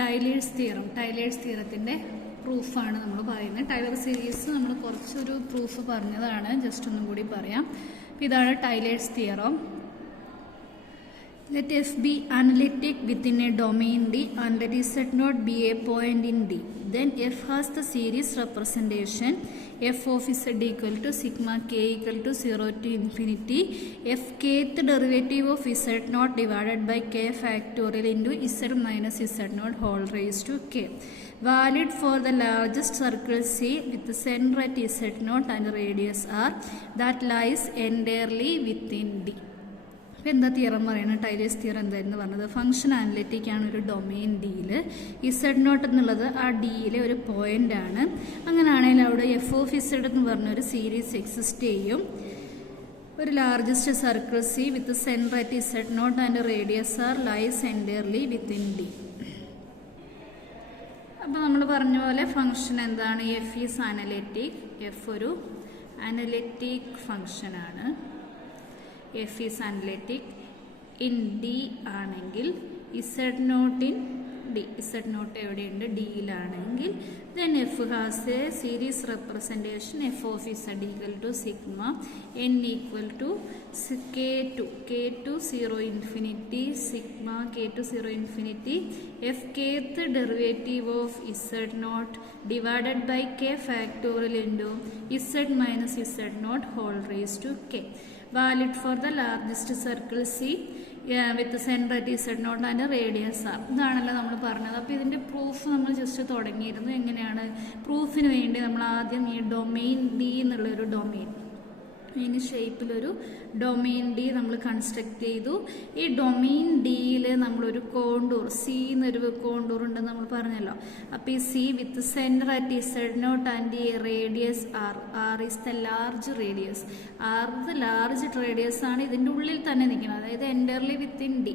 Tailors തിയറത്തിൻ്റെ പ്രൂഫാണ് നമ്മൾ പറയുന്നത്. Taylor series നമ്മൾ കുറച്ചൊരു പ്രൂഫ് പറഞ്ഞതാണ്, ജസ്റ്റ് ഒന്നും കൂടി പറയാം. ഇതാണ് Taylor's theorem. Let f be analytic within a domain D and let z not be a point in D. Then f has the series representation f of z equal to sigma k equal to 0 to infinity f kth derivative of z naught divided by k factorial into z minus z naught whole raised to k. Valid for the largest circle C with the center at z naught and radius r that lies entirely within D. അപ്പോൾ എന്താ theorem പറയുന്നത്? Tailors theorem എന്തായിരുന്നു പറഞ്ഞത്? Function analytic ആണ് ഒരു domain ഡിയിൽ. Z not എന്നുള്ളത് ആ ഡിയിലെ ഒരു പോയിന്റ് ആണ്. അങ്ങനെയാണെങ്കിൽ അവിടെ എഫ് ഓഫ് ഇസഡ് എന്ന് പറഞ്ഞ ഒരു സീരീസ് എക്സിസ്റ്റ് ചെയ്യും. ഒരു largest circle C with centre at Z naught and radius R lies entirely within D. അപ്പോൾ നമ്മൾ പറഞ്ഞ പോലെ ഫംഗ്ഷൻ എന്താണ്? F is analytic. എഫ് ഒരു അനലിറ്റിക് ഫംഗ്ഷനാണ്. F is analytic in D ആണെങ്കിൽ Z naught in D. Z naught എവിടെയുണ്ട്? ഡിയിലാണെങ്കിൽ then F has a series representation F of Z equal to sigma N equal to K to 0 infinity sigma K to 0 infinity F kth derivative of Z naught divided by k factorial into Z minus Z not whole raise to k. Valid for the largest circle C with the center at Z naught and radius R. ഇതാണല്ലോ നമ്മൾ പറഞ്ഞത്. അപ്പോൾ ഇതിൻ്റെ proof നമ്മൾ just തുടങ്ങിയിരുന്നു. എങ്ങനെയാണ് പ്രൂഫിന് വേണ്ടി നമ്മൾ ആദ്യം ഈ ഡൊമെയിൻ ഡി എന്നുള്ളൊരു ഡൊമെയിൻ, ഇതിന് ഷേപ്പിലൊരു ഡൊമെയിൻ ഡി നമ്മൾ കൺസ്ട്രക്ട് ചെയ്തു. ഈ ഡൊമെയിൻ ഡിയിൽ നമ്മളൊരു കോണ്ടൂർ സി എന്നൊരു കോണ്ടൂർ ഉണ്ടെന്ന് നമ്മൾ പറഞ്ഞല്ലോ. അപ്പോൾ ഈ C with centre at Z naught and ഈ radius R. R is the large radius. R the large radius ആണ് ഇതിൻ്റെ ഉള്ളിൽ തന്നെ നിൽക്കുന്നത്, അതായത് എൻറ്റയർലി വിത്തിൻ ഡി.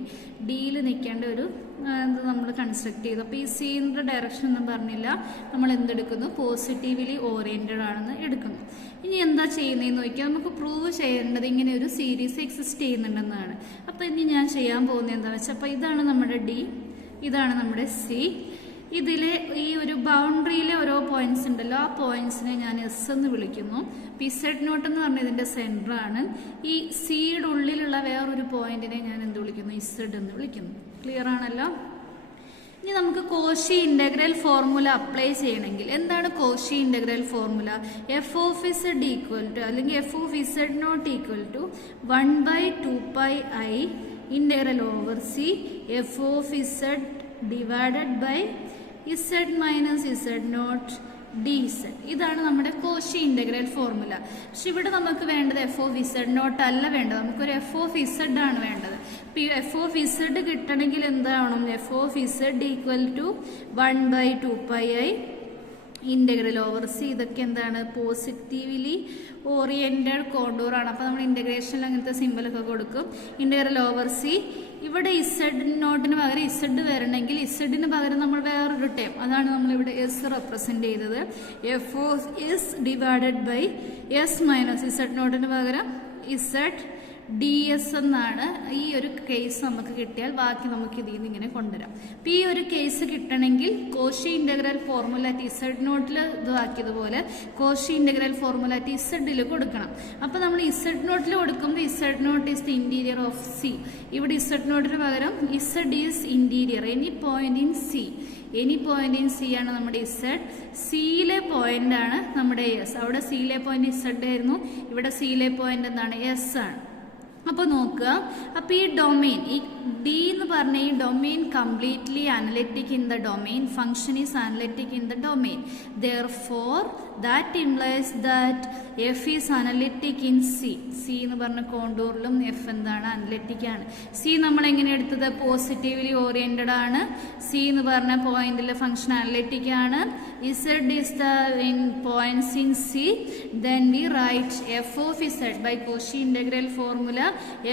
ഡിയിൽ നിൽക്കേണ്ട ഒരു ഇത് നമ്മൾ കൺസ്ട്രക്ട് ചെയ്തു. അപ്പോൾ ഈ സീൻ്റെ ഡയറക്ഷൻ ഒന്നും പറഞ്ഞില്ല, നമ്മൾ എന്തെടുക്കുന്നു? പോസിറ്റീവ്ലി ഓറിയൻറ്റഡ് ആണെന്ന് എടുക്കുന്നു. ഇനി എന്താ ചെയ്യുന്നതെന്ന് നോക്കിയാൽ നമുക്ക് പ്രൂവ് ചെയ്യേണ്ടത് ഇങ്ങനെ ഒരു സീരീസ് എക്സിസ്റ്റ് ചെയ്യുന്നുണ്ടെന്നാണ്. അപ്പോൾ ഇനി ഞാൻ ചെയ്യാൻ പോകുന്നത് എന്താണെന്ന് വെച്ചാൽ, അപ്പോൾ ഇതാണ് നമ്മുടെ ഡി, ഇതാണ് നമ്മുടെ സി. ഇതിലെ ഈ ഒരു ബൗണ്ടറിയിലെ ഓരോ പോയിന്റ്സ് ഉണ്ടല്ലോ, ആ പോയിന്റ്സിനെ ഞാൻ എസ് എന്ന് വിളിക്കുന്നു. പി സെഡ് നോട്ട് എന്ന് പറഞ്ഞാൽ ഇതിൻ്റെ സെൻറ്റർ ആണ്. ഈ സിയുടെ ഉള്ളിലുള്ള വേറൊരു പോയിന്റിനെ ഞാൻ എന്ത് വിളിക്കുന്നു? ഇസഡ് എന്ന് വിളിക്കുന്നു. ക്ലിയർ ആണല്ലോ? ഇനി നമുക്ക് കോഷി ഇൻ്റഗ്രൽ ഫോർമുല അപ്ലൈ ചെയ്യണമെങ്കിൽ എന്താണ് Cauchy integral formula? F of Z equal to അല്ലെങ്കിൽ F of Z naught equal to 1/2πi integral over C F of Z divided by Z minus Z naught D Z. ഇതാണ് നമ്മുടെ Cauchy integral formula. പക്ഷെ ഇവിടെ നമുക്ക് വേണ്ടത് F of Z not അല്ല വേണ്ടത്, നമുക്കൊരു എഫ് ഓഫ് ഇസഡ് ആണ് വേണ്ടത്. അപ്പോൾ ഈ എഫ് ഓഫ് ഇസഡ് കിട്ടണമെങ്കിൽ എന്താവണം? F of Z equal to 1/2πi integral over C. ഇതൊക്കെ എന്താണ്? പോസിറ്റീവ്ലി ഓറിയൻറ്റഡ് കോണ്ടൂർ ആണ്. അപ്പോൾ നമ്മൾ ഇൻ്റഗ്രേഷനിൽ അങ്ങനത്തെ സിമ്പിളൊക്കെ കൊടുക്കും. Integral over C. ഇവിടെ ഇസഡ് നോട്ടിന് പകരം ഇസഡ് വരണമെങ്കിൽ ഇസഡിന് പകരം നമ്മൾ വേറൊരു ടേം, അതാണ് നമ്മളിവിടെ എസ് റെപ്രസെൻറ്റ് ചെയ്തത്. F of S divided by S minus Z നോട്ടിന് പകരം ഇസഡ് ഡി എസ് എന്നാണ്. ഈ ഒരു കേസ് നമുക്ക് കിട്ടിയാൽ ബാക്കി നമുക്ക് ഇതിൽ നിന്ന് ഇങ്ങനെ കൊണ്ടുവരാം. അപ്പം ഈ ഒരു കേസ് കിട്ടണമെങ്കിൽ Cauchy integral formula at z നോട്ടിൽ ഇതാക്കിയതുപോലെ കോഷി ഇൻ്റഗ്രൽ ഫോർമുല അറ്റ് ഇസഡിൽ കൊടുക്കണം. അപ്പോൾ നമ്മൾ ഇസഡ് നോട്ടിൽ കൊടുക്കുമ്പോൾ z naught is the interior of c. ഇവിടെ ഇസഡ് നോട്ടിന് പകരം z is interior any point in c. Any point in c ആണ് നമ്മുടെ ഇസഡ്. സിയിലെ പോയിന്റ് ആണ് നമ്മുടെ എസ്. അവിടെ സിയിലെ പോയിന്റ് ഇസഡ് ആയിരുന്നു, ഇവിടെ സിയിലെ പോയിന്റ് എന്താണ്? എസ് ആണ്. അപ്പോൾ നോക്കുക, അപ്പോൾ ഈ ഡൊമെയിൻ ഈ ഡി എന്ന് പറഞ്ഞ ഈ domain completely analytic in the domain. Function is analytic in the domain. Therefore that implies that F is analytic in C. C എന്ന് പറഞ്ഞ കോണ്ടൂറിലും എഫ് എന്താണ്? അനലിറ്റിക് ആണ്. സി നമ്മൾ എങ്ങനെ എടുത്തത്? പോസിറ്റീവ്ലി ഓറിയൻറ്റഡ് ആണ്. സി എന്ന് പറഞ്ഞ പോയിന്റിൽ ഫംഗ്ഷൻ അനലിറ്റിക് ആണ്. Z is the in points in c. Then we write f of z by Cauchy integral formula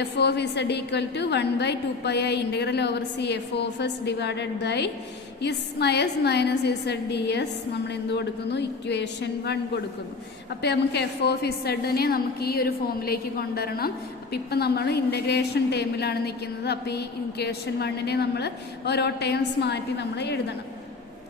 F of Z equal to 1/2πi integral over C F of S divided by S minus Z D s നമ്മൾ എന്ത് കൊടുക്കുന്നു? Equation 1 കൊടുക്കുന്നു. അപ്പം നമുക്ക് F of ഇസഡിനെ നമുക്ക് ഈ ഒരു ഫോമിലേക്ക് കൊണ്ടുവരണം. അപ്പം ഇപ്പം നമ്മൾ ഇൻ്റഗ്രേഷൻ ടേമിലാണ് നിൽക്കുന്നത്. അപ്പോൾ ഈ ഇക്വേഷൻ 1നെ നമ്മൾ ഓരോ ടേംസ് മാറ്റി നമ്മൾ എഴുതണം.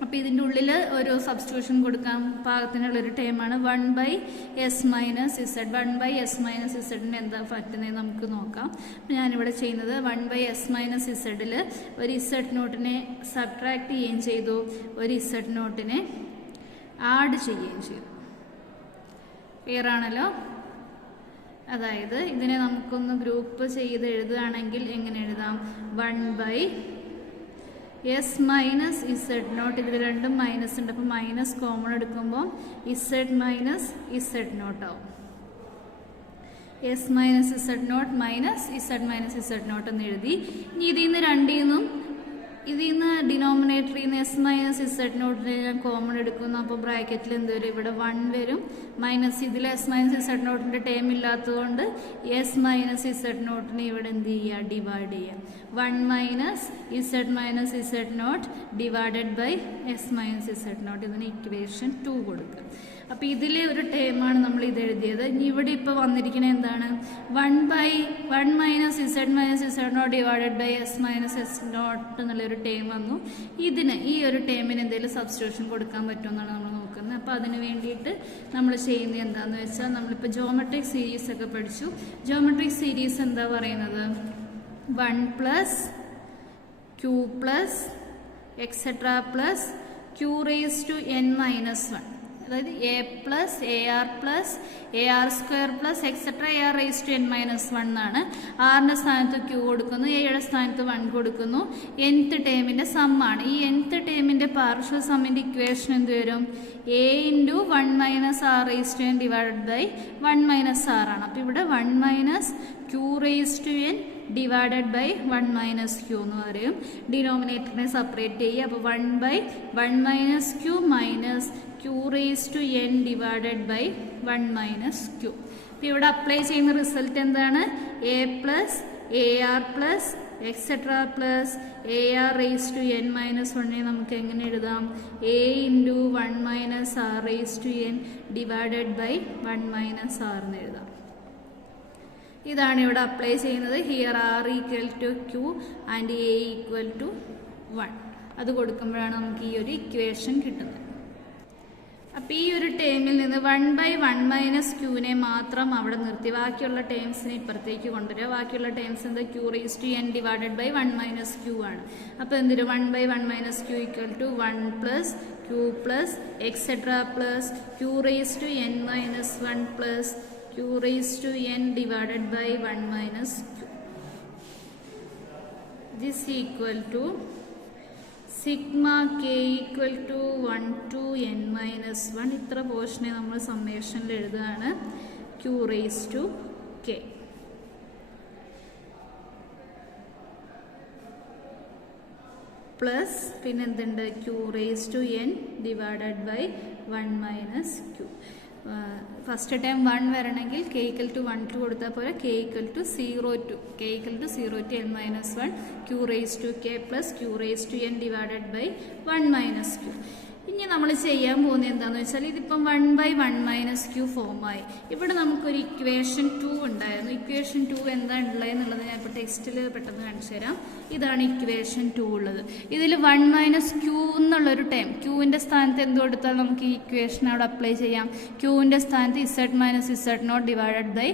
അപ്പോൾ ഇതിൻ്റെ ഉള്ളിൽ ഒരു സബ്സ്റ്റിറ്റ്യൂഷൻ കൊടുക്കാൻ പാകത്തിനുള്ളൊരു ടേമാണ് 1/s minus Z. 1/s minus ഇസഡിന് എന്താ പറ്റുന്നത് നമുക്ക് നോക്കാം. അപ്പോൾ ഞാനിവിടെ ചെയ്യുന്നത് 1/s മൈനസ് ഇസഡിൽ ഒരു ഇസഡ് നോട്ടിനെ സബ്ട്രാക്ട് ചെയ്യുകയും ചെയ്തു, ഒരു ഇസഡ് നോട്ടിനെ ആഡ് ചെയ്യുകയും ചെയ്തു. ക്ലിയർ ആണല്ലോ? അതായത് ഇതിനെ നമുക്കൊന്ന് ഗ്രൂപ്പ് ചെയ്ത് എഴുതുകയാണെങ്കിൽ എങ്ങനെ എഴുതാം? 1/s minus Z not. ഇതിൽ രണ്ടും മൈനസ് ഉണ്ട്, അപ്പോൾ മൈനസ് കോമൺ എടുക്കുമ്പോൾ ഇസഡ് മൈനസ് ഇസഡ് നോട്ട് ആവും. S minus Z naught minus Z minus Z naught എന്ന് എഴുതി. ഇനി ഇതിൽ നിന്ന് ഡിനോമിനേറ്ററിൽ നിന്ന് എസ് മൈനസ് ഇസഡ് നോട്ടിനെ ഞാൻ കോമൺ എടുക്കുന്നു. അപ്പോൾ ബ്രാക്കറ്റിൽ എന്ത് വരും? ഇവിടെ 1 വരും. മൈനസ് ഇതിൽ എസ് മൈനസ് ഇസഡ് നോട്ടിൻ്റെ ടേം ഇല്ലാത്തതുകൊണ്ട് എസ് മൈനസ് ഇസഡ് നോട്ടിനെ ഇവിടെ എന്ത് ചെയ്യുക? ഡിവൈഡ് ചെയ്യുക. 1 minus Z naught divided by S minus Z naught. ഇതിന് ഇക്വേഷൻ 2 കൊടുക്കുക. അപ്പോൾ ഇതിലെ ഒരു ടേമാണ് നമ്മൾ ഇത് എഴുതിയത്. ഇനി ഇവിടെ ഇപ്പോൾ വന്നിരിക്കുന്നത് എന്താണ്? 1 minus Z naught divided by S minus s naught എന്നുള്ളൊരു ടേം വന്നു. ഈ ഒരു ടേമിന് എന്തെങ്കിലും സബ്സ്റ്റിറ്റ്യൂഷൻ കൊടുക്കാൻ പറ്റുമെന്നാണ് നമ്മൾ നോക്കുന്നത്. അപ്പോൾ അതിന് വേണ്ടിയിട്ട് നമ്മൾ ചെയ്യുന്നത് എന്താണെന്ന് വെച്ചാൽ, നമ്മളിപ്പോൾ ജോമെട്രിക് സീരീസ് ഒക്കെ പഠിച്ചു. ജോമെട്രിക് സീരീസ് എന്താ പറയുന്നത്? 1 plus q plus et cetera plus q raise to n minus 1. അതായത് a plus a r plus a r square plus et cetera a r raise to n minus 1 ആണ്. ആറിൻ്റെ സ്ഥാനത്ത് q കൊടുക്കുന്നു, എയുടെ സ്ഥാനത്ത് 1 കൊടുക്കുന്നു. nth ടേമിൻ്റെ സമ്മാണ്. ഈ nth ടേമിൻ്റെ പാർഷ്യൽ സമ്മിൻ്റെ ഇക്വേഷൻ എന്ത് വരും? a into 1 minus R raise to n divided by 1 minus r ആണ്. അപ്പോൾ ഇവിടെ 1 minus q raise to n divided by 1 minus q എന്ന് പറയും. ഡിനോമിനേറ്ററിനെ സെപ്പറേറ്റ് ചെയ്യുക. അപ്പോൾ 1/1 minus q minus q raise to n divided by 1 minus q. അപ്പോൾ ഇവിടെ അപ്ലൈ ചെയ്യുന്ന റിസൾട്ട് എന്താണ്? a plus a r plus et cetera plus a r raise to n minus 1നെ നമുക്ക് എങ്ങനെ എഴുതാം? a into 1 minus R raise to n divided by 1 minus R എന്ന് എഴുതാം. ഇതാണ് ഇവിടെ അപ്ലൈ ചെയ്യുന്നത്. Here R equal to q and A equal to 1. അത് കൊടുക്കുമ്പോഴാണ് നമുക്ക് ഈ ഒരു ഇക്വേഷൻ കിട്ടുന്നത്. അപ്പോൾ ഈ ഒരു ടേമിൽ നിന്ന് 1/1 മൈനസ് ക്യൂവിനെ മാത്രം അവിടെ നിർത്തി ബാക്കിയുള്ള ടേംസിനെ ഇപ്പുറത്തേക്ക് കൊണ്ടുവരിക. ബാക്കിയുള്ള ടേംസ് എന്താ? q raise to n divided by 1 minus q ആണ്. അപ്പോൾ എന്തൊരു 1/1 minus q equal to 1 plus q plus et cetera plus q raise to n minus 1 plus q raise to n divided by 1 minus q. This equal to sigma k equal to 1 to n minus 1. ഇത്ര പോർഷനെ നമ്മൾ സമ്മേഷനിൽ എഴുതുകയാണ്. q raise to k plus പിന്നെ എന്തുണ്ട്? q raise to n divided by 1 minus q. First time 1 വരണമെങ്കിൽ k equal to 1 to കൊടുത്താൽ പോലെ k equal to 0 to n minus 1 q raise to k plus q raise to n divided by 1 minus q. ഇനി നമ്മൾ ചെയ്യാൻ പോകുന്നത് എന്താണെന്ന് വെച്ചാൽ, ഇതിപ്പം 1/1 മൈനസ് q ഫോമായി. ഇവിടെ നമുക്കൊരു ഇക്വേഷൻ 2 ഉണ്ടായിരുന്നു. ഇക്വേഷൻ 2 എന്താ ഉള്ളതെന്നുള്ളത് ഞാൻ ഇപ്പോൾ ടെക്സ്റ്റിൽ പെട്ടെന്ന് കാണിച്ചു തരാം. ഇതാണ് ഇക്വേഷൻ 2 ഉള്ളത്. ഇതിൽ 1 മൈനസ് q എന്നുള്ളൊരു ടൈം, ക്യൂവിൻ്റെ സ്ഥാനത്ത് എന്ത് കൊടുത്താൽ നമുക്ക് ഈ ഇക്വേഷൻ അവിടെ അപ്ലൈ ചെയ്യാം? ക്യൂവിൻ്റെ സ്ഥാനത്ത് z minus z naught divided by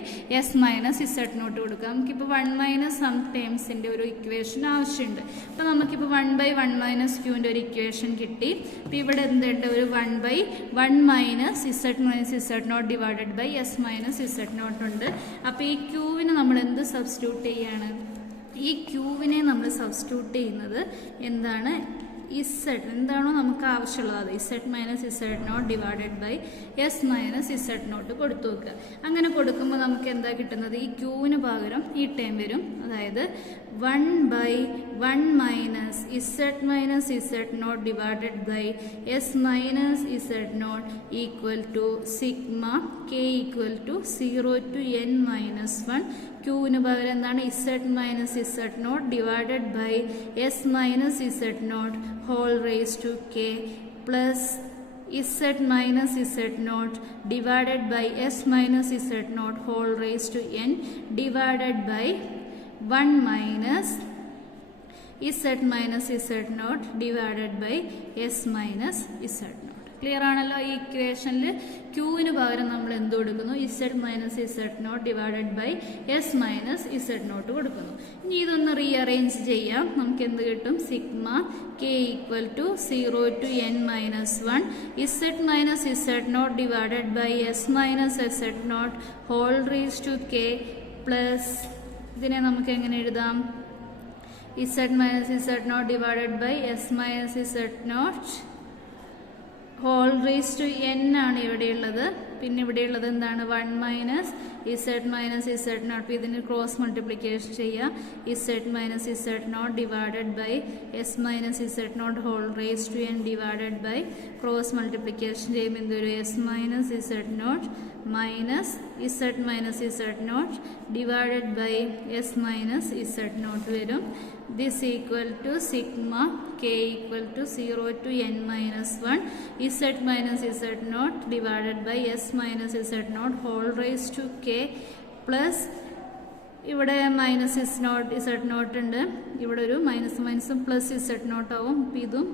s minus z naught കൊടുക്കാം. നമുക്കിപ്പോൾ 1 മൈനസ് സം ടേംസിൻ്റെ ഒരു ഇക്വേഷൻ ആവശ്യമുണ്ട്. അപ്പോൾ നമുക്കിപ്പോൾ 1/1 മൈനസ് ക്യൂവിൻ്റെ ഒരു ഇക്വേഷൻ കിട്ടി. അപ്പോൾ ഇവിടെ എന്തുണ്ട്? ഒരു 1/1 minus z naught divided by s minus z naught ഉണ്ട്. അപ്പോൾ ഈ ക്യൂവിന് നമ്മൾ എന്ത് സബ്സ്റ്റിറ്റ്യൂട്ട് ചെയ്യാണ്? ഈ ക്യൂവിനെ നമ്മൾ സബ്സ്റ്റിറ്റ്യൂട്ട് ചെയ്യുന്നത് എന്താണ്? z എന്താണോ നമുക്ക് ആവശ്യമുള്ളത് അത് z minus z naught divided by s minus z naught കൊടുത്തു വെക്കുക. അങ്ങനെ കൊടുക്കുമ്പോൾ നമുക്ക് എന്താ കിട്ടുന്നത്? ഈ ക്യൂവിന് പകരം ഈ ടേം വരും. അതായത് 1/1 minus z minus z0 divided by s minus z0 equal to sigma k equal to 0 to n minus 1. Qന് പകരം എന്താണ് z minus z0 divided by s minus z0 whole raised to k plus z minus z0 divided by s minus z0 whole raised to n divided by 1 minus z minus z0 divided by s minus z0. Clear ആണല്ലോ? ഈ ഇക്വേഷനിൽ ക്യൂവിന് പകരം നമ്മൾ എന്ത് കൊടുക്കുന്നു? z minus z0 divided by s minus z0 കൊടുക്കുന്നു. ഇനി ഇതൊന്ന് റീഅറേഞ്ച് ചെയ്യാം. നമുക്ക് എന്ത് കിട്ടും? Sigma k equal to 0 to n minus 1 z minus z0 divided by s minus z0 whole raise to k plus ഇതിനെ നമുക്ക് എങ്ങനെ എഴുതാം? z minus z0 divided by s minus z0 whole raise to n ആണ് ഇവിടെയുള്ളത്. പിന്നെ ഇവിടെയുള്ളത് എന്താണ്? 1 minus z minus z0. അപ്പോൾ ഇതിന് ക്രോസ് മൾട്ടിപ്ലിക്കേഷൻ ചെയ്യാം. z minus z0 divided by s minus z0 whole raise to n divided by cross multiplication ചെയ്യുമ്പോൾ എന്തൊരു s minus z0 minus z minus z0 divided by s minus z0 വരും. This equal to sigma k equal to 0 to n minus 1 z minus z0 divided by s minus z0 whole raised to k plus ഇവിടെ minus z0 ഉണ്ട്. ഇവിടെ ഒരു മൈനസും plus z0 ആവും. അപ്പം ഇതും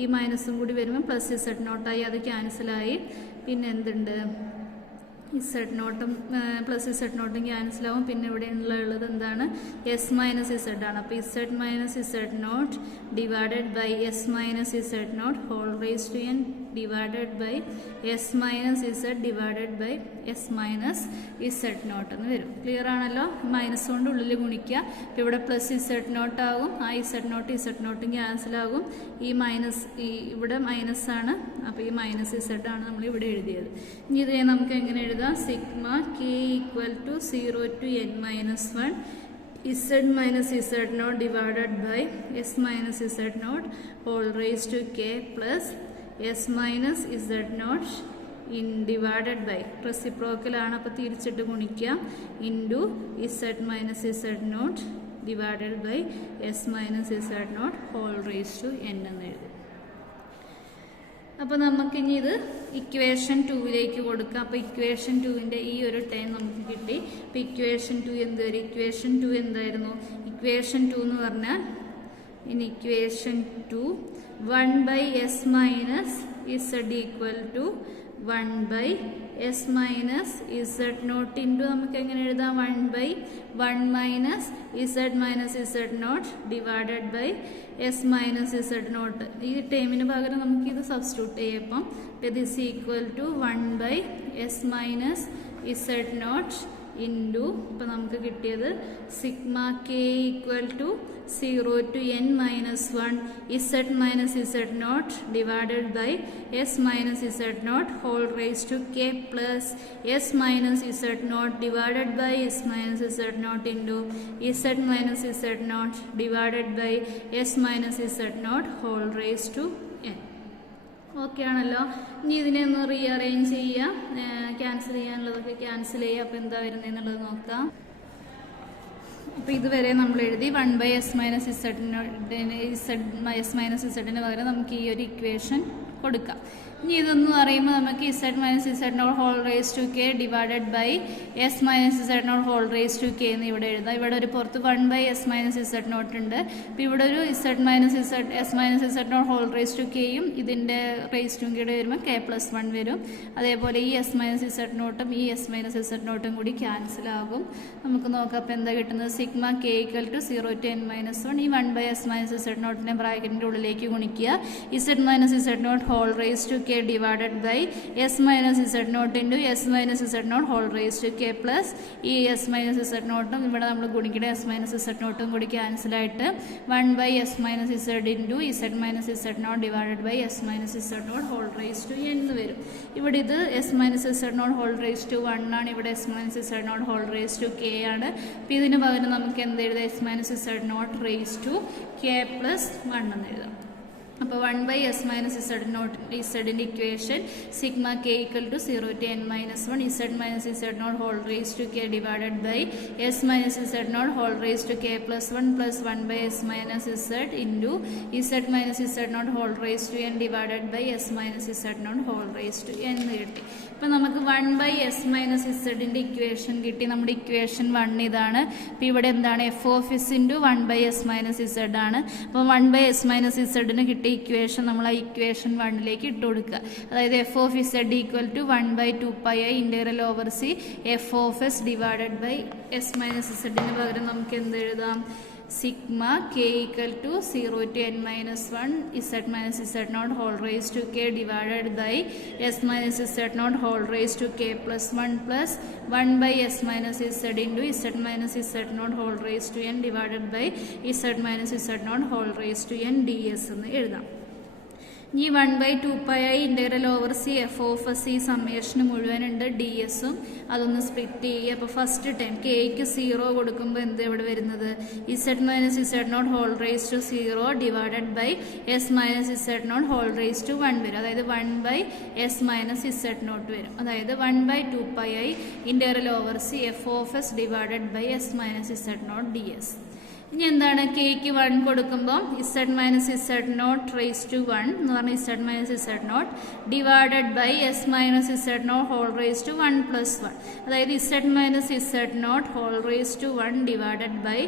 ഈ മൈനസും കൂടി വരുമ്പോൾ പ്ലസ് z0 ആയി. അത് ക്യാൻസലായി. പിന്നെ എന്തുണ്ട്? z0 plus z0 ക്യാൻസലാവും. പിന്നെ ഇവിടെ ഉള്ളത് എന്താണ്? s മൈനസ് z ആണ്. അപ്പോൾ z minus z0 divided by s minus z0 whole raise to n divided by s minus z divided by s minus z0 എന്ന് വരും. ക്ലിയർ ആണല്ലോ? മൈനസ് കൊണ്ട് ഉള്ളിൽ ഗുണിക്കുക. അപ്പോൾ ഇവിടെ പ്ലസ് z0 ആകും. ആ z0 ക്യാൻസലാകും. ഈ മൈനസ് ഇവിടെ മൈനസ് ആണ്. അപ്പോൾ ഈ മൈനസ് z ആണ് നമ്മൾ ഇവിടെ എഴുതിയത്. ഇനി ഇതിനെ നമുക്ക് എങ്ങനെ എഴുതാം? Sigma k equal to 0 to n minus 1 z minus z0 divided by s minus z0 whole raise to k plus s minus z0 in divided by reciprocal ആണ്. അപ്പോൾ തിരിച്ചിട്ട് ഗുണിക്കാം. Into z minus z0 divided by s minus z0 whole raise to n എന്ന് എഴുതും. അപ്പോൾ നമുക്കിനി ഇത് equation 2ലേക്ക് കൊടുക്കാം. അപ്പോൾ ഇക്വേഷൻ 2ൻ്റെ ഈ ഒരു ടേം നമുക്ക് കിട്ടി. അപ്പോൾ ഇക്വേഷൻ 2 എന്ത് വരും? ഇക്വേഷൻ 2 എന്തായിരുന്നു? ഇക്വേഷൻ 2 എന്ന് പറഞ്ഞാൽ ഇനി equation 2 1 by S minus Z equal to 1 by S minus Z naught into നമുക്ക് എങ്ങനെ എഴുതാം? 1 by 1 minus Z minus Z naught divided by S minus Z naught. ഈ ടേമിന് പകരം നമുക്ക് ഇത് സബ്സ്റ്റിറ്റ്യൂട്ട് ചെയ്യപ്പം this equal to 1 by S minus Z naught into ഇപ്പം നമുക്ക് കിട്ടിയത് sigma K equal to 0 to n minus 1 z minus z0 divided by s minus z0 whole raised to k plus s minus z0 divided by s minus z0 into z minus z0 divided by s minus z0 whole raised to n. Okay ആണല്ലോ? ഇനി ഇതിനെ ഒന്ന് rearrange ചെയ്യാം. Cancel ചെയ്യാനുള്ളതൊക്കെ cancel ചെയ്യുക. അപ്പോൾ എന്താ വരുന്നതെന്നുള്ളത് നോക്കാം. അപ്പോൾ ഇതുവരെ നമ്മൾ എഴുതി 1 ബൈ എസ് മൈനസ് ഇസഡിന് പകരം നമുക്ക് ഈ ഒരു ഇക്വേഷൻ കൊടുക്കാം. ഇനി ഇതൊന്നും അറിയുമ്പോൾ നമുക്ക് z minus z0 whole raise to k divided by S minus z0 whole raise to k എന്ന് ഇവിടെ എഴുതാം. ഇവിടെ ഒരു പുറത്ത് 1 ബൈ എസ് മൈനസ് z0 ഉണ്ട്. അപ്പോൾ ഇവിടെ ഒരു z minus s minus z0 whole raise to കെയും ഇതിൻ്റെ റേസ് ടു കെയുടെ വരുമ്പോൾ k പ്ലസ് 1 വരും. അതേപോലെ ഈ എസ് മൈനസ് z0 ഈ എസ് മൈനസ് z0 കൂടി ക്യാൻസൽ ആകും. നമുക്ക് നോക്കാം അപ്പോൾ എന്താ കിട്ടുന്നത്? Sigma K equal to 0 to n minus 1 ഈ 1 ബൈ എസ് മൈനസ് z0 ബ്രാക്കറ്റിൻ്റെ ഉള്ളിലേക്ക് ഗുണിക്കുക. z minus z0 whole raised to k divided by s minus z naught into s minus z naught whole raised to k plus ഈ s minus z naught ഇവിടെ നമ്മൾ ഗുണിക്കട്ടെ s minus z naught കൂടി cancel ആയിട്ട് 1 by s minus z into z minus z naught divided by s minus z naught whole raised to n എന്ന് വരും. ഇവിടെ ഇത് s minus z naught whole raised to 1 ആണ്, ഇവിടെ s minus z naught whole raised to k ആണ്. അപ്പോൾ ഇതിന് പകരം നമുക്ക് എന്ത് എഴുതാം? s minus z naught raised to k plus 1 എന്ന് എഴുതാം. അപ്പോൾ 1 by s minus z naught zന്റെ equation sigma k equal to 0 to n minus 1 z minus z naught whole raised to k divided by s minus z naught whole raised to k plus 1 by s minus z into z minus z naught whole raised to n divided by s minus z naught whole raised to n എന്ന് കിട്ടി. അപ്പോൾ നമുക്ക് 1 by s minus zന്റെ equation കിട്ടി. നമ്മുടെ equation 1 ഇതാണ്. അപ്പോൾ ഇവിടെ എന്താണ്? f of s into 1 by s minus z ആണ്. അപ്പോൾ 1 by s minus zന് കിട്ടി ഇക്വേഷൻ നമ്മൾ ആ ഇക്വേഷൻ 1ലേക്ക് ഇട്ട് കൊടുക്കുക. അതായത് F of Z equal to 1 by 2 integral over C F of S divided by S minus ഇസഡിന് പകരം നമുക്ക് എന്ത് എഴുതാം? Sigma K equal to 0 to n minus 1 z minus z naught whole raised to k divided by s minus z naught whole raised to k plus 1 by s minus z into z minus z naught whole raised to n divided by z minus z naught whole raised to n ds എന്ന് എഴുതാം. ഈ 1 by 2 integral over C F of S ഈ സമ്മേഷന് മുഴുവനുണ്ട്, D എസും അതൊന്ന് split ചെയ്യുക. അപ്പോൾ first time cake 0 കൊടുക്കുമ്പോൾ എന്ത് ഇവിടെ വരുന്നത്? Z minus Z not whole raise to 0 divided by S minus Z not whole raise to 1 വരും. അതായത് 1 by s minus Z naught വരും. അതായത് 1 by 2 integral over C F of S divided by S minus Z naught d s. ഇനി എന്താണ്? കെയ്ക്ക് 1 കൊടുക്കുമ്പോൾ z minus Z naught raise to 1 എന്ന് പറഞ്ഞാൽ z minus Z naught divided by S minus Z not whole raise to 1 plus 1. അതായത് Z minus Z not whole raise to 1 divided by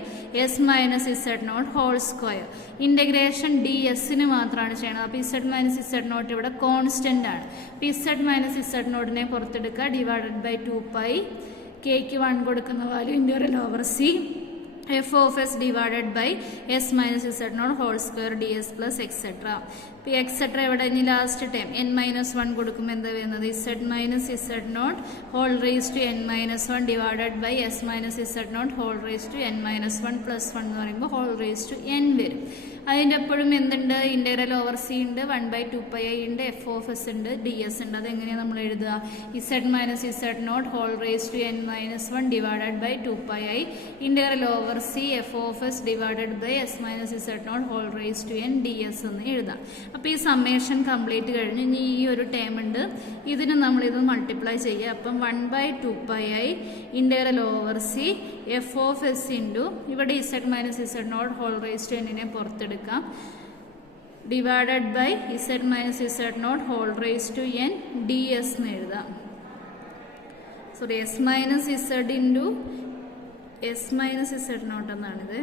S minus Z not whole square. Integration D എസിന് മാത്രമാണ് ചെയ്യണത്. അപ്പോൾ Z minus Z naught ഇവിടെ constant ആണ്. അപ്പോൾ Z minus Z നോട്ടിനെ പുറത്തെടുക്കുക, ഡിവൈഡഡ് ബൈ 2 കെയ്ക്ക് 1 കൊടുക്കുന്ന value integral over C f of s divided by s minus z naught whole square ds plus etc. ഇപ്പോൾ എക്സെട്ര ഇവിടെ ഇനി ലാസ്റ്റ് ടൈം n minus 1 കൊടുക്കുമ്പോൾ എന്താ വരുന്നത്? z minus z naught whole raised to n minus 1 divided by s minus z naught whole raised to n minus 1 plus 1 എന്ന് പറയുമ്പോൾ whole raised to n വരും. അതിൻ്റെ എപ്പോഴും എന്തുണ്ട്? ഇൻ്റഗ്രൽ ഓവർ സി ഉണ്ട്, 1 by 2 ഉണ്ട്, എഫ് ഓഫ് എസ് ഉണ്ട്, d s ഉണ്ട്. അതെങ്ങനെയാണ് നമ്മൾ എഴുതുക? Z minus Z not whole raise to n minus 1 divided by 2 integral over C F of S divided by S minus Z not whole raise to n D S എന്ന് എഴുതാം. അപ്പോൾ ഈ summation complete കഴിഞ്ഞ് ഇനി ഈ ഒരു term ഉണ്ട്, ഇതിന് നമ്മളിത് മൾട്ടിപ്ലൈ ചെയ്യുക. അപ്പം 1 by 2 integral over C F of S into ഇവിടെ Z minus Z not whole raise to എന്നിനെ പുറത്തെടുക്കാം, divided by Z minus Z not whole raise to n D S എന്ന് എഴുതാം. Sorry, S minus Z into S minus Z naught എന്നാണിത്.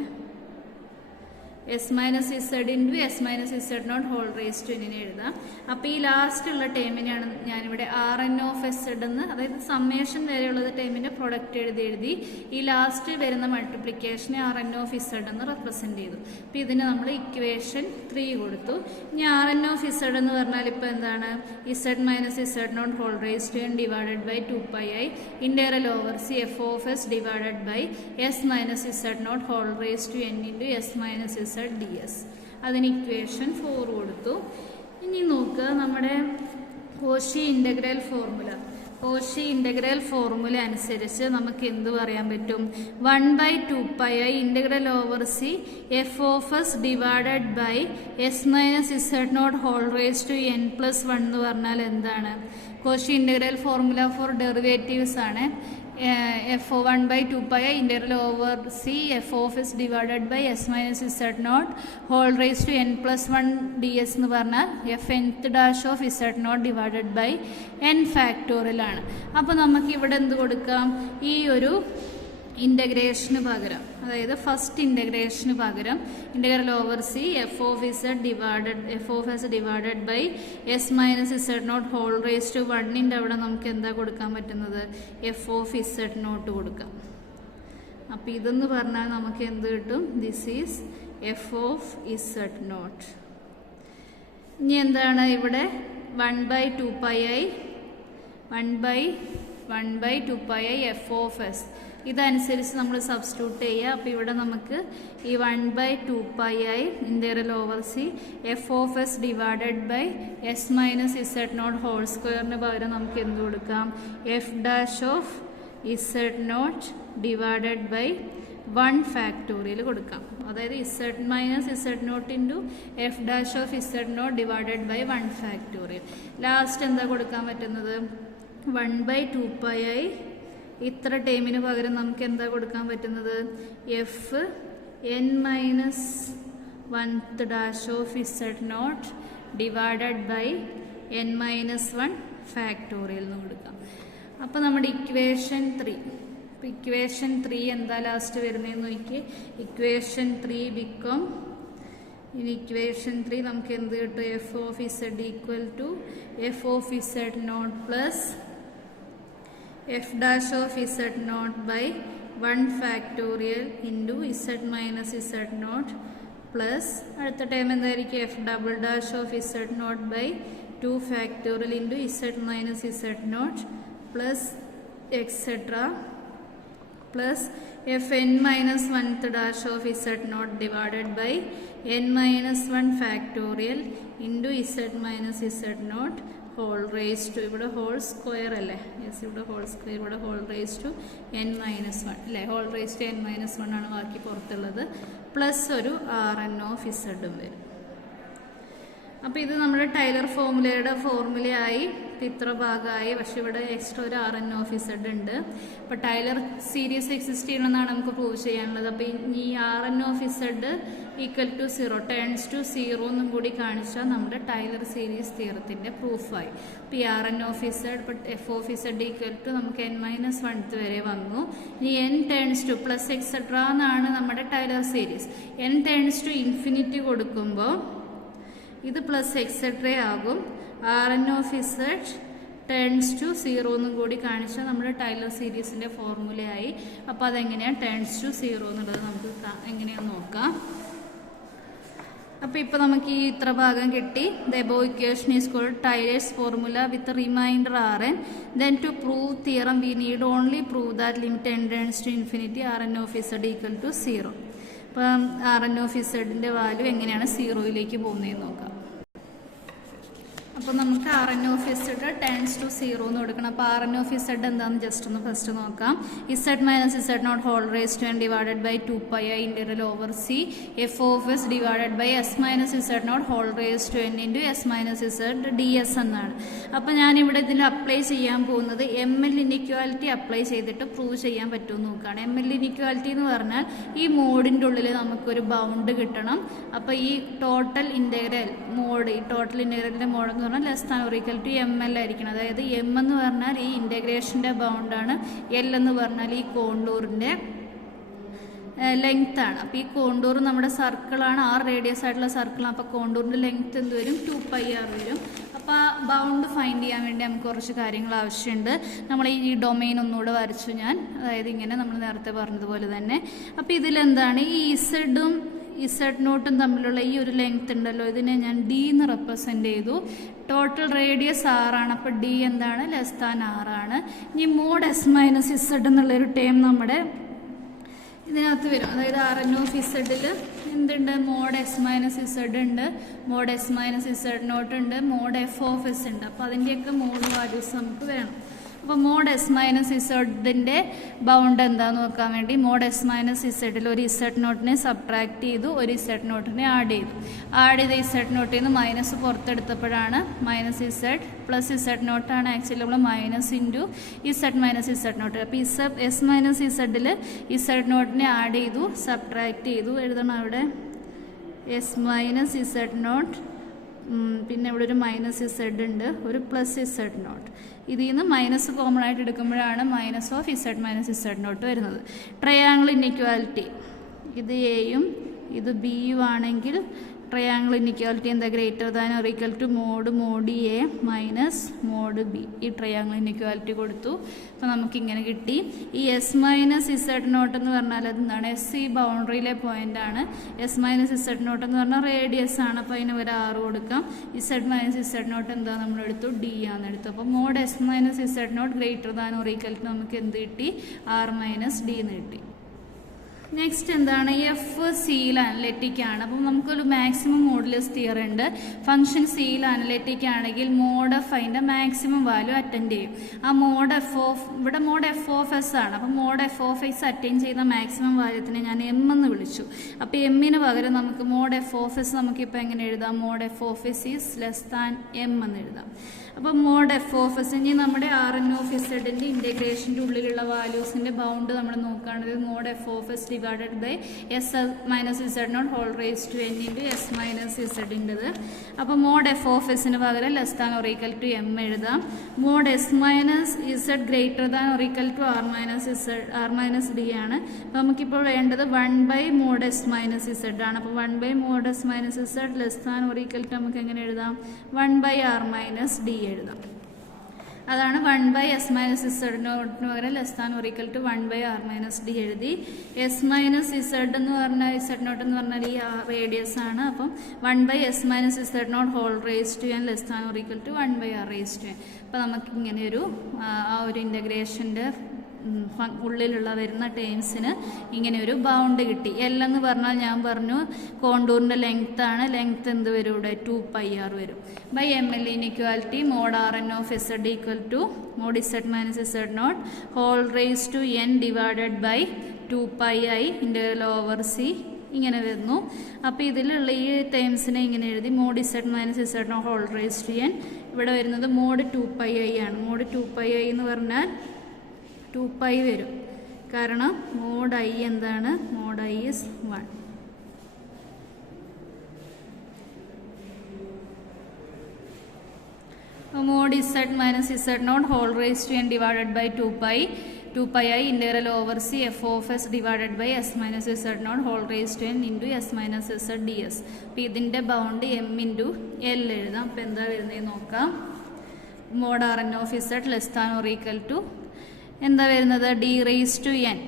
S minus Z into S minus Z not whole raise to എന്നിനെ എഴുതാം. അപ്പോൾ ഈ ലാസ്റ്റുള്ള ടേമിനെയാണ് ഞാനിവിടെ R N of Z എന്ന്, അതായത് സമ്മേഷൻ വരെയുള്ളത് ടേമിൻ്റെ പ്രൊഡക്റ്റ് എഴുതി ഈ ലാസ്റ്റ് വരുന്ന മൾട്ടിപ്ലിക്കേഷനെ ആർ എൻ ഓഫ് ഇസഡ് എന്ന് റെപ്രസെൻറ്റ് ചെയ്തു. അപ്പോൾ ഇതിന് നമ്മൾ ഇക്വേഷൻ 3 കൊടുത്തു. ഇനി ആർ എൻ ഓഫ് ഇസഡ് എന്ന് പറഞ്ഞാൽ ഇപ്പോൾ എന്താണ്? Z minus Z not whole raise to n divided by 2 integral over C F of S divided by S minus Z not whole raise to n into S minus Z D s. അതിന് equation 4 കൊടുത്തു. ഇനി നോക്കുക നമ്മുടെ Cauchy integral formula അനുസരിച്ച് നമുക്ക് എന്ത് പറയാൻ പറ്റും? 1 by 2 integral over C F of S divided by S minus Z not whole raise to n plus 1 എന്ന് പറഞ്ഞാൽ എന്താണ്? Cauchy integral formula for derivatives ആണ്. F 1 by 2 integral over C F of S divided by S minus Z not whole raise to n plus 1 D S എന്ന് പറഞ്ഞാൽ F nth dash of Z naught divided by n factorial ആണ്. അപ്പോൾ നമുക്ക് ഇവിടെ എന്ത് കൊടുക്കാം? ഈ ഒരു ഇൻ്റഗ്രേഷന് പകരം, അതായത് ഫസ്റ്റ് ഇൻ്റഗ്രേഷന് പകരം integral over C F of S divided by S minus Z not whole raise to 1ൻ്റെ അവിടെ നമുക്ക് എന്താ കൊടുക്കാൻ പറ്റുന്നത്? എഫ് ഓഫ് ഇസഡ് നോട്ട് കൊടുക്കാം. അപ്പോൾ ഇതെന്ന് പറഞ്ഞാൽ നമുക്ക് എന്ത് കിട്ടും? This is f of Z naught. ഇനി എന്താണ് ഇവിടെ 1 by 2 pi i 1 by 2 pi i f of s. ഇതനുസരിച്ച് നമ്മൾ സബ്സ്റ്റിറ്റ്യൂട്ട് ചെയ്യുക. അപ്പോൾ ഇവിടെ നമുക്ക് ഈ 1 by 2 pi i integral over C F of S divided by S minus Z not whole സ്ക്വയറിന് പകരം നമുക്ക് എന്ത് കൊടുക്കാം? F dash of Z naught divided by 1 factorial കൊടുക്കാം. അതായത് Z minus Z naught into f dash of Z naught divided by 1 factorial. Last എന്താ കൊടുക്കാൻ പറ്റുന്നത്? 1 by 2 pi i ഇത്ര ടൈമിന് പകരം നമുക്ക് എന്താ കൊടുക്കാൻ പറ്റുന്നത്? F n minus 1th dash of Z naught divided by n minus 1 factorial എന്ന് കൊടുക്കാം. അപ്പോൾ നമ്മുടെ ഇക്വേഷൻ 3 എന്താ ലാസ്റ്റ് വരുന്നതെന്ന് നോക്കി. ഇക്വേഷൻ 3 ബിക്കം ഇക്വേഷൻ 3 നമുക്ക് എന്ത് കിട്ടും? F of Z equal to f of Z not plus F dash of Z not by 1 factorial into Z minus Z not plus അടുത്ത ടൈം എന്തായിരിക്കും? F double dash of Z not by 2 factorial into Z minus Z not plus et cetera plus f n minus 1th dash of Z naught divided by n minus 1 factorial into Z minus Z not whole raise to, ഇവിടെ whole square അല്ലേ? Yes, ഇവിടെ whole square, ഇവിടെ whole raise to n minus 1 അല്ലേ? Whole raise to n minus 1 ആണ് ബാക്കി പുറത്തുള്ളത്. Plus ഒരു Rn of ഇസഡും വരും. അപ്പോൾ ഇത് നമ്മുടെ ടൈലർ ഫോർമുലയായി ഇത്ര ഭാഗമായി. പക്ഷെ ഇവിടെ എക്സ്ട്രാ ഒരു Rn ഓഫ് ഇസഡ് ഉണ്ട്. അപ്പോൾ ടൈലർ സീരീസ് എക്സിസ്റ്റ് ചെയ്യണമെന്നാണ് നമുക്ക് പ്രൂവ് ചെയ്യാനുള്ളത്. അപ്പോൾ ഈ Rn of Z equal to 0 turns to 0 എന്നും കൂടി കാണിച്ചാൽ നമ്മുടെ ടൈലർ സീരീസ് തിയറത്തിൻ്റെ പ്രൂഫായി. അപ്പോൾ ഈ Rn ഓഫ് ഇസഡ് ഇപ്പോൾ f of Z equal to നമുക്ക് n മൈനസ് 1th വരെ വന്നു. ഇനി n turns to plus et cetera എന്നാണ് നമ്മുടെ Taylor series. n turns to infinity കൊടുക്കുമ്പോൾ ഇത് പ്ലസ് എക്സെട്ര ആകും. Rn of Z turns to 0 എന്നും കൂടി കാണിച്ചാൽ നമ്മുടെ ടൈലർ സീരീസിൻ്റെ ഫോർമുലയായി. അപ്പോൾ അതെങ്ങനെയാണ് ടേൺസ് ടു 0 എന്നുള്ളത് നമുക്ക് എങ്ങനെയാണെന്ന് നോക്കാം. അപ്പോൾ ഇപ്പോൾ നമുക്ക് ഈ ഇത്ര ഭാഗം കിട്ടി. The above equation is called Taylor's formula with remainder Rn. Then to prove theorem we need only prove that limit n turns to infinity Rn of Z equal to 0. അപ്പം Rn ഓഫ് ഇസഡിൻ്റെ വാല്യൂ എങ്ങനെയാണ് 0യിലേക്ക് പോകുന്നതെന്ന് നോക്കാം. അപ്പോൾ നമുക്ക് Rn of Z turns to 0 എന്ന് കൊടുക്കണം. അപ്പോൾ Rn of Z എന്താണെന്ന് ജസ്റ്റ് ഒന്ന് ഫസ്റ്റ് നോക്കാം. Z minus Z not whole raise to n divided by 2 pi i integral over C F of S divided by S minus Z not whole raise to n into S minus Z D S എന്നാണ്. അപ്പോൾ ഞാനിവിടെ ഇതിൽ apply ചെയ്യാൻ പോകുന്നത് ML inequality apply ചെയ്തിട്ട് prove ചെയ്യാൻ പറ്റുമെന്ന് നോക്കുകയാണ്. ML ഇനിക്വാലിറ്റി എന്ന് പറഞ്ഞാൽ ഈ മോഡിൻ്റെ ഉള്ളിൽ നമുക്കൊരു ബൗണ്ട് കിട്ടണം. അപ്പോൾ ഈ ടോട്ടൽ ഇൻ്റഗ്രൽ മോഡ്, ഈ ടോട്ടൽ ഇൻ്റഗ്രലിൻ്റെ മോഡ് എന്ന് പറഞ്ഞാൽ less than or equal to ML ആയിരിക്കണം. അതായത് M എന്ന് പറഞ്ഞാൽ ഈ ഇൻ്റഗ്രേഷൻ്റെ ബൗണ്ടാണ്, L എന്ന് പറഞ്ഞാൽ ഈ കോണ്ടൂറിൻ്റെ ലെങ്ത് ആണ്. അപ്പോൾ ഈ കോണ്ടൂർ നമ്മുടെ സർക്കിളാണ്, R റേഡിയസ് ആയിട്ടുള്ള സർക്കിളാണ്. അപ്പോൾ കോണ്ടൂറിൻ്റെ ലെങ്ത് എന്ത് വരും? 2 pi r വരും. അപ്പോൾ ആ ബൗണ്ട് ഫൈൻഡ് ചെയ്യാൻ വേണ്ടി നമുക്ക് കുറച്ച് കാര്യങ്ങൾ ആവശ്യമുണ്ട്. നമ്മൾ ഈ ഡൊമെയിൻ ഒന്നുകൂടെ വരച്ചു ഞാൻ, അതായത് ഇങ്ങനെ നമ്മൾ നേരത്തെ പറഞ്ഞതുപോലെ തന്നെ. അപ്പോൾ ഇതിലെന്താണ് ഈ ഇസഡും ഇസഡ് നോട്ടും തമ്മിലുള്ള ഈ ഒരു ലെങ്ത് ഉണ്ടല്ലോ, ഇതിനെ ഞാൻ D എന്ന് റെപ്രസെൻ്റ് ചെയ്തു. ടോട്ടൽ റേഡിയസ് R ആണ്. അപ്പോൾ D എന്താണ്? ലെസ് താൻ R ആണ്. ഇനി മോഡ് എസ് മൈനസ് ഇസഡ് എന്നുള്ളൊരു ടേം നമ്മുടെ ഇതിനകത്ത് വരും. അതായത് Rn ഓഫ് ഇസഡിൽ എന്തുണ്ട്? മോഡ് എസ് മൈനസ് ഇസഡ് ഉണ്ട്, mod S minus Z nought ഉണ്ട്, മോഡ് എഫ് ഓഫ് എസ് ഉണ്ട്. അപ്പോൾ അതിൻ്റെയൊക്കെ മോഡ് വാല്യൂസ് നമുക്ക് വേണം. അപ്പോൾ മോഡ് എസ് മൈനസ് ഇസഡിൻ്റെ ബൗണ്ട് എന്താന്ന് നോക്കാൻ വേണ്ടി മോഡ് എസ് മൈനസ് ഇസഡിൽ ഒരു ഇസഡ് നോട്ടിനെ സബ്ട്രാക്ട് ചെയ്തു, ഒരു ഇസഡ് നോട്ടിനെ ആഡ് ചെയ്ത ഇസഡ് നോട്ടിൽ നിന്ന് മൈനസ് പുറത്തെടുത്തപ്പോഴാണ് മൈനസ് ഇസഡ് പ്ലസ് ഇസഡ് നോട്ടാണ് ആക്ച്വലി നമ്മൾ minus into Z minus Z naught. അപ്പോൾ എസ് മൈനസ് ഇസഡിൽ ഇസഡ് നോട്ടിനെ ആഡ് ചെയ്തു, സബ്ട്രാക്ട് ചെയ്തു. എഴുതണം അവിടെ എസ് മൈനസ് ഇസഡ് നോട്ട്, പിന്നെ ഇവിടെ ഒരു മൈനസ് ഇസഡ് ഉണ്ട്, ഒരു പ്ലസ് ഇസഡ് നോട്ട്. ഇതിൽ നിന്ന് മൈനസ് കോമൺ ആയിട്ട് എടുക്കുമ്പോഴാണ് minus of Z minus Z naught വരുന്നത്. ട്രയാങ്കിൾ ഇൻഇക്വാലിറ്റി, ഇത് എയും ഇത് ബിയും ആണെങ്കിൽ ട്രയാങ്കിൾ ഇനിക്വാലിറ്റി എന്താ greater than or equal to mod A minus mod B. ഈ ട്രയാങ്കിൾ ഇനിക്വാലിറ്റി കൊടുത്തു. അപ്പോൾ നമുക്കിങ്ങനെ കിട്ടി. ഈ എസ് മൈനസ് ഇസഡ് നോട്ട് എന്ന് പറഞ്ഞാൽ അതെന്താണ്? എസ് ഈ ബൗണ്ടറിയിലെ പോയിന്റ് ആണ്. എസ് മൈനസ് ഇസഡ് നോട്ട് എന്ന് പറഞ്ഞാൽ റേഡിയസ് ആണ്. അപ്പോൾ അതിന് ഒരു 6 കൊടുക്കാം. ഇസഡ് മൈനസ് ഇസഡ് നോട്ട് എന്താ നമ്മളെടുത്തു? ഡി ആണ് എടുത്തു. അപ്പോൾ mod S minus Z nought greater than or equal to നമുക്ക് എന്ത് കിട്ടി? ആർ മൈനസ് ഡി എന്ന് കിട്ടി. നെക്സ്റ്റ് എന്താണ്? എഫ് സിയിൽ അനലറ്റിക് ആണ്. അപ്പം നമുക്കൊരു മാക്സിമം മോഡുലസ് തിയറി ഉണ്ട്. ഫംഗ്ഷൻ സിയിൽ അനലറ്റിക് ആണെങ്കിൽ മോഡ് എഫ് അതിൻ്റെ മാക്സിമം വാല്യൂ അറ്റൻഡ് ചെയ്യും. ആ മോഡ് എഫ് ഓഫ് ഇവിടെ മോഡ് എഫ് ഓഫ് എസ് ആണ്. അപ്പം mod F of S attend ചെയ്ത മാക്സിമം വാല്യൂത്തിനെ ഞാൻ എം എന്ന് വിളിച്ചു. അപ്പോൾ എമ്മിന് പകരം നമുക്ക് മോഡ് എഫ് ഓഫ് എസ് നമുക്കിപ്പോൾ എങ്ങനെ എഴുതാം? Mod F of S is less than M എന്ന് എഴുതാം. അപ്പോൾ മോഡ് എഫ് ഓഫ് എസ് ഇനി നമ്മുടെ ആർ എൻ ഓഫ് ഇസഡിൻ്റെ ഇൻറ്റഗ്രേഷൻ്റെ ഉള്ളിലുള്ള വാല്യൂസിൻ്റെ ബൗണ്ട് നമ്മൾ നോക്കുകയാണെങ്കിൽ mod F of S divided by S minus Z not whole raise to N into S minus ഇസഡിൻ്റെത്. അപ്പോൾ മോഡ് എഫ് ഓഫ് എസിന് പകരം less than or equal to M എഴുതാം. Mod S minus Z greater than or equal to R minus D ആണ്. അപ്പോൾ നമുക്കിപ്പോൾ വേണ്ടത് 1 by mod S minus Z ആണ്. അപ്പോൾ 1 by mod S minus Z less than or equal to നമുക്ക് എങ്ങനെ എഴുതാം? 1 ബൈ ആർ മൈനസ് ഡി എഴുതാം. അതാണ് 1 ബൈ എസ് മൈനസ് ഇസഡിനോട്ടിന് പകരം less than or equal to 1 by R minus D എഴുതി. എസ് മൈനസ് ഇസഡ് എന്ന് പറഞ്ഞാൽ ഇസഡ് നോട്ട് എന്ന് പറഞ്ഞാൽ ഈ റേഡിയസ് ആണ്. അപ്പം 1 by S minus Z not whole raise to N less than or equal to 1 by R raise to N. അപ്പോൾ നമുക്ക് ഇങ്ങനെ ആ ഒരു ഇൻ്റഗ്രേഷൻ്റെ ഉള്ളിലുള്ള വരുന്ന ടേംസിന് ഇങ്ങനെ ഒരു ബൗണ്ട് കിട്ടി. എൽ എന്ന് പറഞ്ഞാൽ ഞാൻ പറഞ്ഞു കോണ്ടൂറിൻ്റെ ലെങ്ത് ആണ്. ലെങ്ത് എന്ത് വരും? ഇവിടെ 2πr വരും. By M L inequality mod R N of Z equal to mod Z minus Z not whole raise to N divided by 2πi integral over C ഇങ്ങനെ വരുന്നു. അപ്പോൾ ഇതിലുള്ള ഈ ടേംസിനെ ഇങ്ങനെ എഴുതി mod Z minus Z not whole raise to N. ഇവിടെ വരുന്നത് മോഡ് 2πi ആണ്. മോഡ് 2πi എന്ന് പറഞ്ഞാൽ 2π വരും. കാരണം മോഡ് ഐ എന്താണ്? Mod I is 1. Mod Z minus Z not whole raise to N divided by 2πi integral over C F of S divided by S minus Z not whole raise to N into S minus Z D S. അപ്പോൾ ഇതിൻ്റെ bound M into L എഴുതാം. അപ്പോൾ എന്താ വരുന്നത് നോക്കാം. Mod R N of Z less than or equal to എന്താ വരുന്നത്? D raise to N.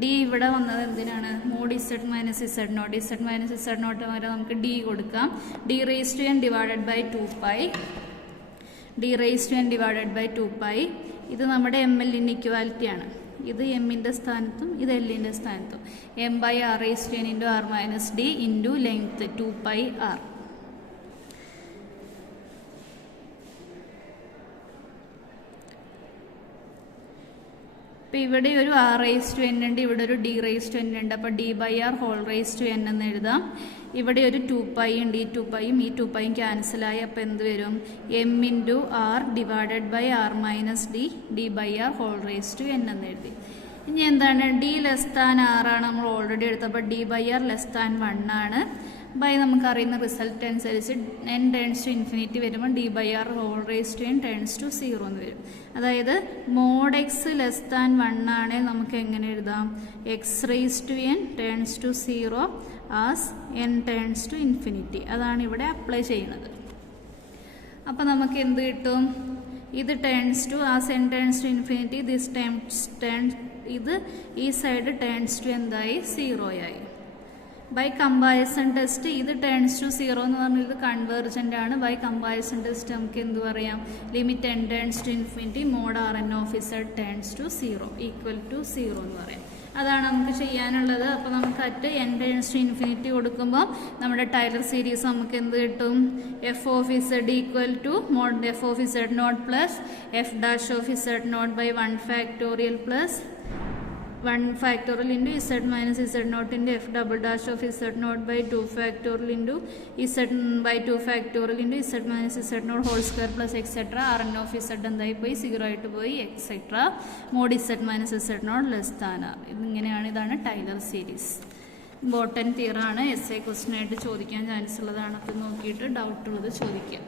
D ഇവിടെ വന്നത് എന്തിനാണ്? Mod Z minus Z naught. Z minus Z naught വരെ നമുക്ക് ഡി കൊടുക്കാം. D raise to N divided by 2π. D raise to N divided by 2π. ഇത് നമ്മുടെ എം എൽ ഇൻഇക്വാലിറ്റി ആണ്. ഇത് എമ്മിൻ്റെ സ്ഥാനത്തും ഇത് എല്ലിൻ്റെ സ്ഥാനത്തും. M by R raise to N into R minus D into length 2πr. അപ്പോൾ ഇവിടെ ഒരു ആർ റേസ് ടു എൻ ഉണ്ട്, ഇവിടെ ഒരു ഡി റേസ് ടു എൻ ഉണ്ട്. അപ്പോൾ D by R whole raise to N എന്ന് എഴുതാം. ഇവിടെ ഒരു 2π ഉണ്ട്. ഈ 2πയും ഈ 2πയും ക്യാൻസലായി. അപ്പോൾ എന്ത് വരും? M into R divided by R minus D by R whole raise to N എന്ന് എഴുതി. ഇനി എന്താണ്? ഡി ലെസ് ദാൻ ആർ ആണ് നമ്മൾ ഓൾറെഡി എടുത്തപ്പോൾ D by R less than 1 ആണ്. ബൈ നമുക്കറിയുന്ന റിസൾട്ട് അനുസരിച്ച് n ടേൺസ് ടു ഇൻഫിനിറ്റി വരുമ്പോൾ D by R whole raise to N turns to 0 എന്ന് വരും. അതായത് മോഡ് എക്സ് ലെസ് ദാൻ 1 ആണെങ്കിൽ നമുക്ക് എങ്ങനെ എഴുതാം? X raise to N turns to 0 as n turns to infinity. അതാണ് ഇവിടെ അപ്ലൈ ചെയ്യുന്നത്. അപ്പോൾ നമുക്ക് എന്ത് കിട്ടും? ഇത് turns to as n turns to infinity. This ഇത് ഈ സൈഡ് ടേൺസ് ടു എന്തായി? 0 ആയി. ബൈ കമ്പാരിസൺ ടെസ്റ്റ് ഇത് ടേൺസ് ടു 0 എന്ന് പറഞ്ഞാൽ ഇത് കൺവേർജൻ്റ് ആണ്. ബൈ കമ്പാരിസൺ ടെസ്റ്റ് നമുക്ക് എന്ത് പറയാം? Limit n turns to infinity mod R N of Z turns to 0 equal to 0 എന്ന് പറയാം. അതാണ് നമുക്ക് ചെയ്യാനുള്ളത്. അപ്പോൾ നമുക്ക് at n turns to infinity കൊടുക്കുമ്പോൾ നമ്മുടെ ടൈലർ സീരീസ് നമുക്ക് എന്ത് കിട്ടും? F of Z equal to mod F of Z not plus F dash of Z not by 1 factorial plus 1 factorial into z minus z naught into f double dash of z naught by 2 factorial into z by 2 factorial into z minus z naught whole square plus etc. rn of z എന്തായി പോയി 0 ആയിട്ട് പോയി etc. mod z minus z naught less than r. ഇതിങ്ങനെയാണ്. ഇതാണ് Taylor series. Important തിയറാണ്. As a question ആയിട്ട് ചോദിക്കാൻ chance ഉള്ളതാണ്. അപ്പോൾ നോക്കിയിട്ട് ഡൗട്ട് ഉള്ളത് ചോദിക്കാം.